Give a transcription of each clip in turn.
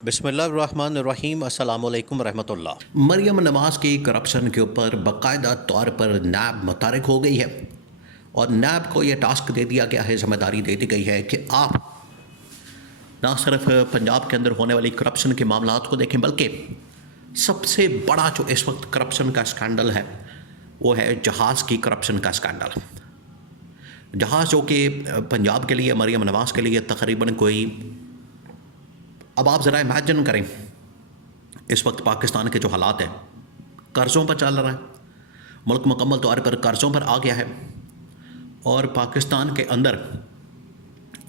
بسم اللہ الرحمن الرحیم السلام علیکم ورحمۃ اللہ۔ مریم نواز کی کرپشن کے اوپر باقاعدہ طور پر نیب متحرک ہو گئی ہے اور نیب کو یہ ٹاسک دے دیا گیا ہے، ذمہ داری دے دی گئی ہے کہ آپ نہ صرف پنجاب کے اندر ہونے والی کرپشن کے معاملات کو دیکھیں بلکہ سب سے بڑا جو اس وقت کرپشن کا اسکینڈل ہے وہ ہے جہاز کی کرپشن کا اسکینڈل۔ جہاز جو کہ پنجاب کے لیے، مریم نواز کے لیے تقریباً کوئی، اب آپ ذرا امیجن کریں اس وقت پاکستان کے جو حالات ہیں، قرضوں پر چل رہا ہے، ملک مکمل طور پر قرضوں پر آ گیا ہے، اور پاکستان کے اندر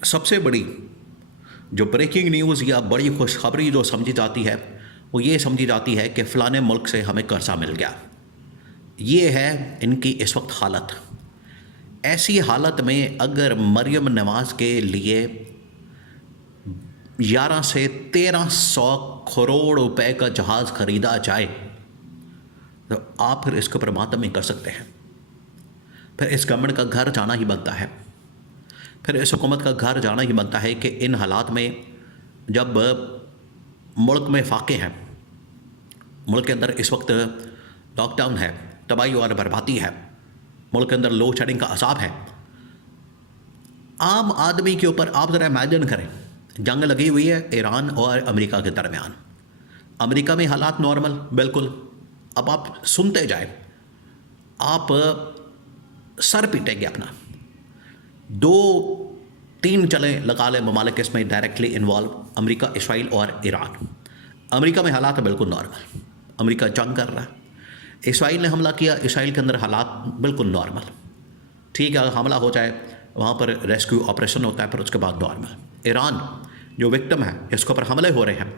سب سے بڑی جو بریکنگ نیوز یا بڑی خوشخبری جو سمجھی جاتی ہے وہ یہ سمجھی جاتی ہے کہ فلانے ملک سے ہمیں قرضہ مل گیا۔ یہ ہے ان کی اس وقت حالت۔ ایسی حالت میں اگر مریم نواز کے لیے 11 سے 1300 کروڑ روپے کا جہاز خریدا جائے تو آپ پھر اس کے اوپر ماتم نہیں کر سکتے ہیں، پھر اس گورنمنٹ کا گھر جانا ہی بنتا ہے، پھر اس حکومت کا گھر جانا ہی بنتا ہے کہ ان حالات میں جب ملک میں فاقے ہیں، ملک کے اندر اس وقت لاک ڈاؤن ہے، تباہی اور بربادی ہے، ملک کے اندر لوڈ شیڈنگ کا عذاب ہے، عام آدمی کے اوپر آپ ذرا امیجن کریں، جنگ لگی ہوئی ہے ایران اور امریکہ کے درمیان، امریکہ میں حالات نارمل بالکل، اب آپ سنتے جائیں، آپ سر پیٹیں گے اپنا، 2-3 چلیں لگا لیں ممالک اس میں ڈائریکٹلی انوالو، امریکہ، اسرائیل اور ایران۔ امریکہ میں حالات بالکل نارمل، امریکہ جنگ کر رہا ہے، اسرائیل نے حملہ کیا، اسرائیل کے اندر حالات بالکل نارمل، ٹھیک ہے، حملہ ہو جائے وہاں پر ریسکیو آپریشن ہوتا ہے، پھر اس کے بعد نارمل۔ ایران جو وکٹم ہے، اس کے اوپر حملے ہو رہے ہیں،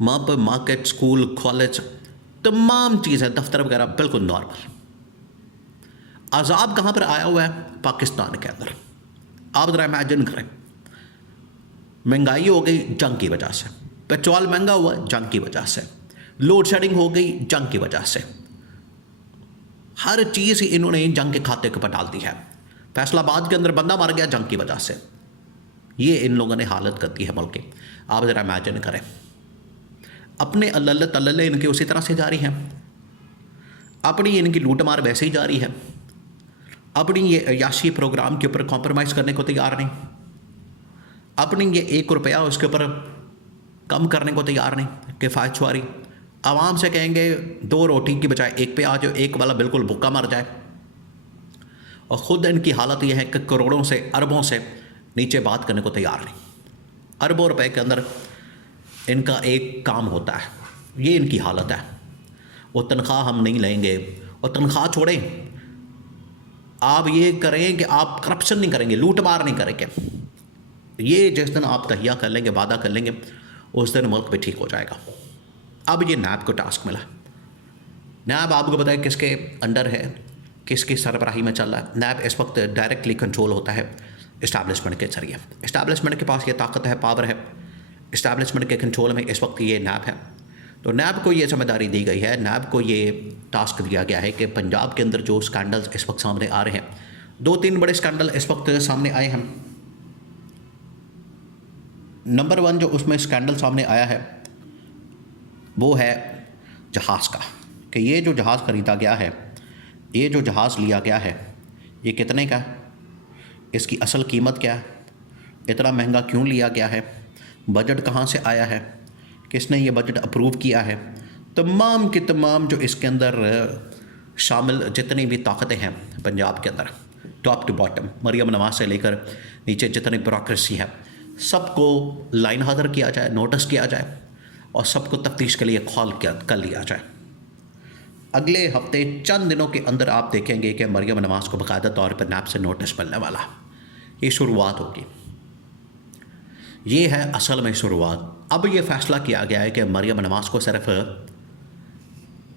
وہاں پر مارکیٹ، اسکول، کالج، تمام چیزیں، دفتر وغیرہ بالکل نارمل۔ عذاب کہاں پر آیا ہوا ہے؟ پاکستان کے اندر۔ آپ ذرا امیجن کریں، مہنگائی ہو گئی جنگ کی وجہ سے، پیٹرول مہنگا ہوا جنگ کی وجہ سے، لوڈ شیڈنگ ہو گئی جنگ کی وجہ سے، ہر چیز انہوں نے جنگ کے کھاتے کے اوپر ڈال دی ہے۔ فیصل آباد کے اندر بندہ مر گیا جنگ کی وجہ سے، یہ ان لوگوں نے حالت کر دی ہے ملک کی۔ آپ ذرا امیجن کریں، اپنے اللہ تعالی ان کے اسی طرح سے جاری ہیں، اپنی ان کی لوٹ مار ویسے ہی جاری ہے، اپنی یہ عیاشی پروگرام کے اوپر کمپرومائز کرنے کو تیار نہیں، اپنی یہ 1 روپیہ اس کے اوپر کم کرنے کو تیار نہیں، کفایت شعاری، عوام سے کہیں گے 2 روٹی کی بجائے 1 پہ آ جاؤ، 1 والا بالکل بھوکا مر جائے، اور خود ان کی حالت یہ ہے کہ کروڑوں سے، اربوں سے نیچے بات کرنے کو تیار نہیں، اربوں روپے کے اندر ان کا ایک کام ہوتا ہے، یہ ان کی حالت ہے۔ وہ تنخواہ ہم نہیں لیں گے، اور تنخواہ چھوڑیں، آپ یہ کریں کہ آپ کرپشن نہیں کریں گے، لوٹ مار نہیں کریں گے، یہ جس دن آپ تہیہ کر لیں گے، وعدہ کر لیں گے، اس دن ملک بھی ٹھیک ہو جائے گا۔ اب یہ نیب کو ٹاسک ملا، نیب آپ کو بتائے کس کے انڈر ہے، کس کی سربراہی میں چل رہا ہے۔ نیب اس وقت ڈائریکٹلی کنٹرول ہوتا ہے اسٹیبلشمنٹ کے ذریعے، اسٹیبلشمنٹ کے پاس یہ طاقت ہے، پاور ہے، اسٹیبلشمنٹ کے کنٹرول میں اس وقت یہ نیب ہے۔ تو نیب کو یہ ذمہ داری دی گئی ہے، نیب کو یہ ٹاسک دیا گیا ہے کہ پنجاب کے اندر جو اسکینڈلز اس وقت سامنے آ رہے ہیں، 2-3 بڑے اسکینڈل اس وقت سامنے آئے ہیں۔ نمبر 1 جو اس میں اسکینڈل سامنے آیا ہے وہ ہے جہاز کا، کہ یہ جو جہاز خریدا گیا ہے، یہ جو جہاز لیا گیا ہے، یہ کتنے کا ہے، اس کی اصل قیمت کیا ہے، اتنا مہنگا کیوں لیا گیا ہے، بجٹ کہاں سے آیا ہے، کس نے یہ بجٹ اپروو کیا ہے، تمام کی تمام جو اس کے اندر شامل جتنی بھی طاقتیں ہیں پنجاب کے اندر، top to bottom, Maryam Nawaz سے لے کر نیچے جتنی بیوروکریسی ہے، سب کو لائن حاضر کیا جائے، نوٹس کیا جائے، اور سب کو تفتیش کے لیے کال کر لیا جائے۔ اگلے ہفتے چند دنوں کے اندر آپ دیکھیں گے کہ مریم نواز کو باقاعدہ طور پر نیب سے نوٹس ملنے والا، یہ شروعات ہوگی، یہ ہے اصل میں شروعات۔ اب یہ فیصلہ کیا گیا ہے کہ مریم نواز کو صرف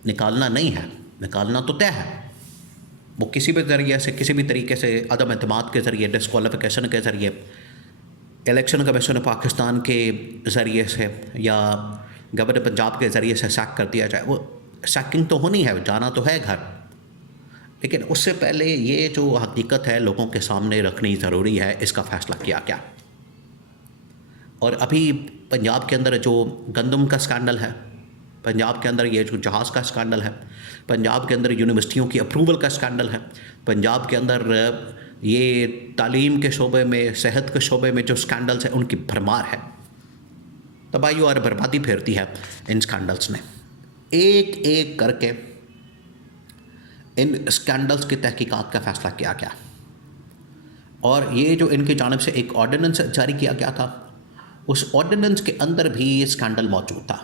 نکالنا نہیں ہے، نکالنا تو طے ہے، وہ کسی بھی ذریعے سے، کسی بھی طریقے سے، عدم اعتماد کے ذریعے، ڈسکوالیفیکیشن کے ذریعے، الیکشن کمیشن پاکستان کے ذریعے سے، یا گورنر پنجاب کے ذریعے سے سیک کر دیا جائے۔ وہ سیکنگ تو ہونی ہے، جانا تو ہے گھر، لیکن اس سے پہلے یہ جو حقیقت ہے لوگوں کے سامنے رکھنی ضروری ہے، اس کا فیصلہ کیا گیا۔ اور ابھی پنجاب کے اندر جو گندم کا اسکینڈل ہے، پنجاب کے اندر یہ جو جہاز کا اسکینڈل ہے، پنجاب کے اندر یونیورسٹیوں کی اپروول کا اسکینڈل ہے، پنجاب کے اندر یہ تعلیم کے شعبے میں، صحت کے شعبے میں جو اسکینڈلس ہیں ان کی بھرمار ہے، تباہی اور بربادی پھیرتی ہے ان اسکینڈلس نے۔ ایک ایک کر کے ان اسکینڈلس کی تحقیقات کا فیصلہ کیا گیا، اور یہ جو ان کی جانب سے ایک آرڈیننس جاری کیا گیا تھا، اس آرڈیننس کے اندر بھی یہ اسکینڈل موجود تھا۔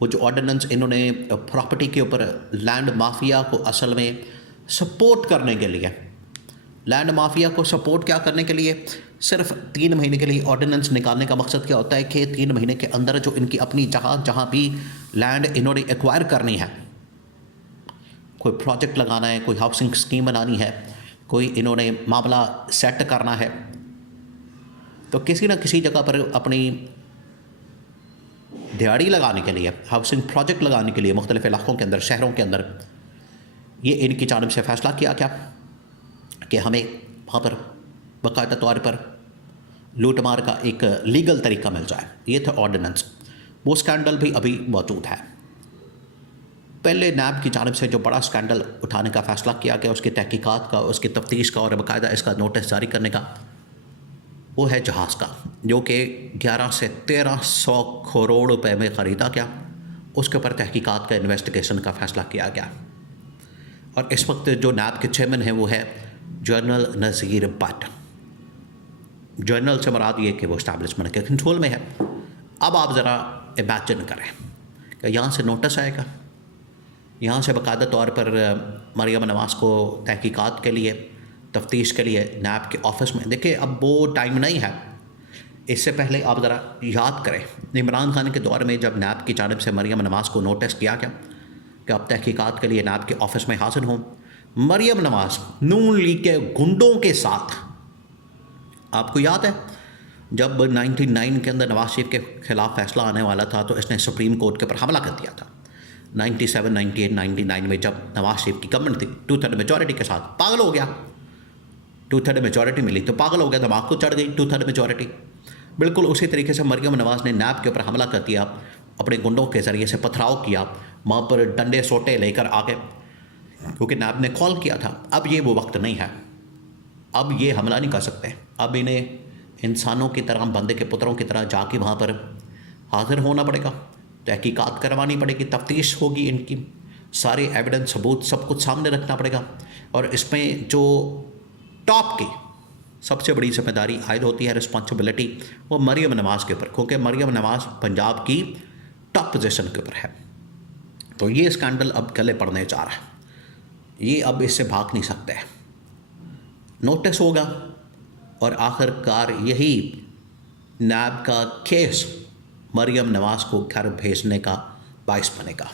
وہ جو آرڈیننس انہوں نے پراپرٹی کے اوپر لینڈ مافیا کو اصل میں سپورٹ کرنے کے لیے، لینڈ مافیا کو سپورٹ کیا کرنے کے لیے، صرف 3 مہینے کے لیے آرڈیننس نکالنے کا مقصد کیا ہوتا ہے کہ 3 مہینے کے اندر جو ان کی اپنی جہاں بھی لینڈ انہوں نے ایکوائر کرنی ہے، کوئی پروجیکٹ لگانا ہے، کوئی ہاؤسنگ اسکیم بنانی ہے، کوئی انہوں نے معاملہ سیٹ کرنا ہے، تو کسی نہ کسی جگہ پر اپنی دیہڑی لگانے کے لیے، ہاؤسنگ پروجیکٹ لگانے کے لیے مختلف علاقوں کے اندر، شہروں کے اندر، یہ ان کی جانب سے فیصلہ کیا گیا کہ ہمیں وہاں پر باقاعدہ طور پر لوٹ مار کا ایک لیگل طریقہ مل جائے۔ یہ تھا آرڈیننس۔ وہ اسکینڈل بھی ابھی موجود ہے۔ پہلے نیب کی جانب سے جو بڑا اسکینڈل اٹھانے کا فیصلہ کیا گیا، اس کی تحقیقات کا، اس کی تفتیش کا اور باقاعدہ اس کا نوٹس جاری کرنے کا، وہ ہے جہاز کا، جو کہ 1100 سے 1300 کروڑ روپے میں خریدا گیا۔ اس کے اوپر تحقیقات کا، انویسٹیگیشن کا فیصلہ کیا گیا، اور اس وقت جو نیب کے چیئرمین ہیں وہ ہے جنرل نذیر بٹ۔ جنرل سے مراد یہ کہ وہ اسٹیبلشمنٹ کے کنٹرول میں ہے۔ اب آپ ذرا امیجن کریں کہ یہاں سے نوٹس آئے گا، یہاں سے باقاعدہ طور پر مریم نواز کو تحقیقات کے لیے، تفتیش کے لیے نیب کے آفس میں، دیکھیں اب وہ ٹائم نہیں ہے۔ اس سے پہلے آپ ذرا یاد کریں، عمران خان کے دور میں جب نیب کی جانب سے مریم نواز کو نوٹس کیا گیا کہ آپ تحقیقات کے لیے نیب کے آفس میں حاضر ہوں، مریم نواز نون لیگ کے گنڈوں کے ساتھ، آپ کو یاد ہے جب 99 کے اندر نواز شریف کے خلاف فیصلہ آنے والا تھا تو اس نے سپریم کورٹ کے اوپر حملہ کر دیا تھا۔ 97، 98، 99 میں جب نواز شریف کی گورنمنٹ تھی 2/3 میجورٹی کے ساتھ، پاگل ہو گیا، 2/3 میجورٹی ملی تو پاگل ہو گیا، دماغ کو چڑھ گئی 2/3 میجورٹی۔ بالکل اسی طریقے سے مریم نواز نے نیب کے اوپر حملہ کر دیا، اپنے گنڈوں کے ذریعے سے پتھراؤ کیا، وہاں پر ڈنڈے سوٹے لے کر آگے، کیونکہ نیب نے کال کیا تھا۔ اب یہ وہ وقت نہیں ہے، اب یہ حملہ نہیں کر سکتے، اب انہیں انسانوں کی طرح، بندے کے پتروں کی طرح جا کے وہاں پر حاضر ہونا پڑے گا، تحقیقات کروانی پڑے گی، تفتیش ہوگی، ان کی سارے ایویڈنس، ثبوت، سب کچھ سامنے رکھنا پڑے گا، اور اس میں جو ٹاپ کی سب سے بڑی ذمہ داری عائد ہوتی ہے، رسپانسبلٹی، وہ مریم نواز کے اوپر، کیونکہ مریم نواز پنجاب کی ٹاپ پوزیشن کے اوپر ہے۔ تو یہ اسکینڈل اب گلے پڑنے جا رہا ہے، یہ اب اس سے بھاگ نہیں سکتے۔ نوٹس ہوگا اور آخر کار یہی نیب کا کیس مریم نواز کو گھر بھیجنے کا باعث بنے گا۔